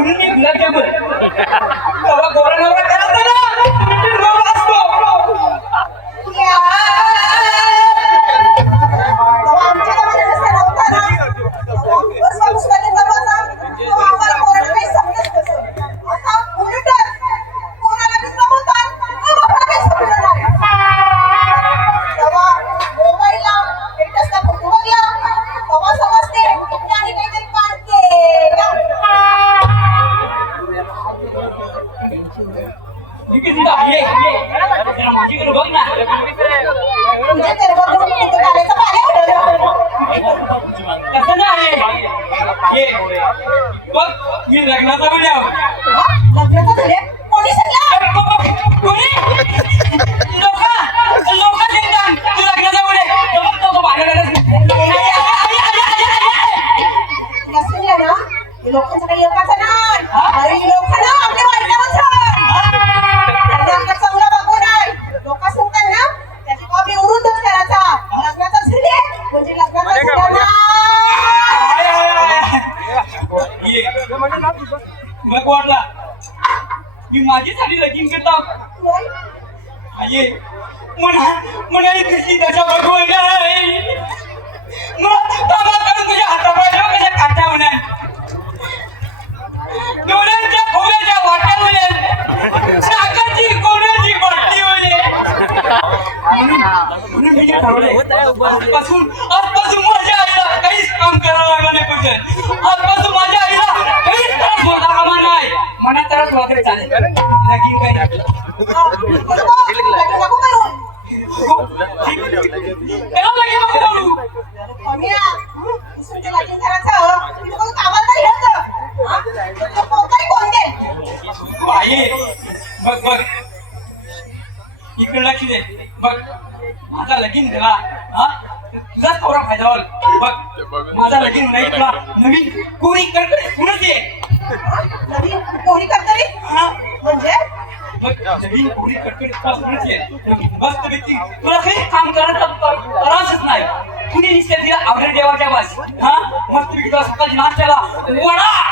म्हणून मी गुलाबजामुन तेव्हा गोरा नवरा करायचा ना नवरा असतो कसं नाही बघ मी लग्नाचा बोलल्या लग्नाचं झाले कोणी सांगलं कोणी लोक सांगतात तू लग्नाचा बोले लोकांचं काही एकाचं नाही अरे लोक ना आपल्या वाईटावर चांगला बघू नाही लोक सांगतात ना त्याची कॉपी उरूनच करायचा लग्नाचा झाले म्हणजे लग्नाचा झाला मग वाटला मी माझीसाठी लगीन करतो ये म्हणाली कृषी त्याच्या बघून नाही मग कामाकडून तुझ्या हातापायला कशा काट्या होणार डोळ्यांच्या खोऱ्याच्या वाट्या होईल साखरची कोणाची बाटली होईल म्हणून मी ठरवले आजपासून माझ्या आईला काहीच काम करावं लागलं नाही पाहिजे आजपासून माझ्या आईला काहीच त्रास होता कामा नाही मनात त्रास वगैरे चालेल लगीन काही बघ बघ इकडे लक्ष दे बघ माझा लगीन झाला हा तुझाच थोडा फायदा होईल बघ माझा लगीन नाही तुला नवीन कोणी कडकडे सुनच ये नवीन कोणी करतरी म्हणजे बघ नवीन कोणी कडकडे तुला सुनच ये मस्त व्यक्ती तुला काही काम करायचा त्रासच नाही कुणी निश्चित तिला आवडेल देवाच्या बस हा मस्त व्यक्ती तुला सकाळी नाश्त्याला वडा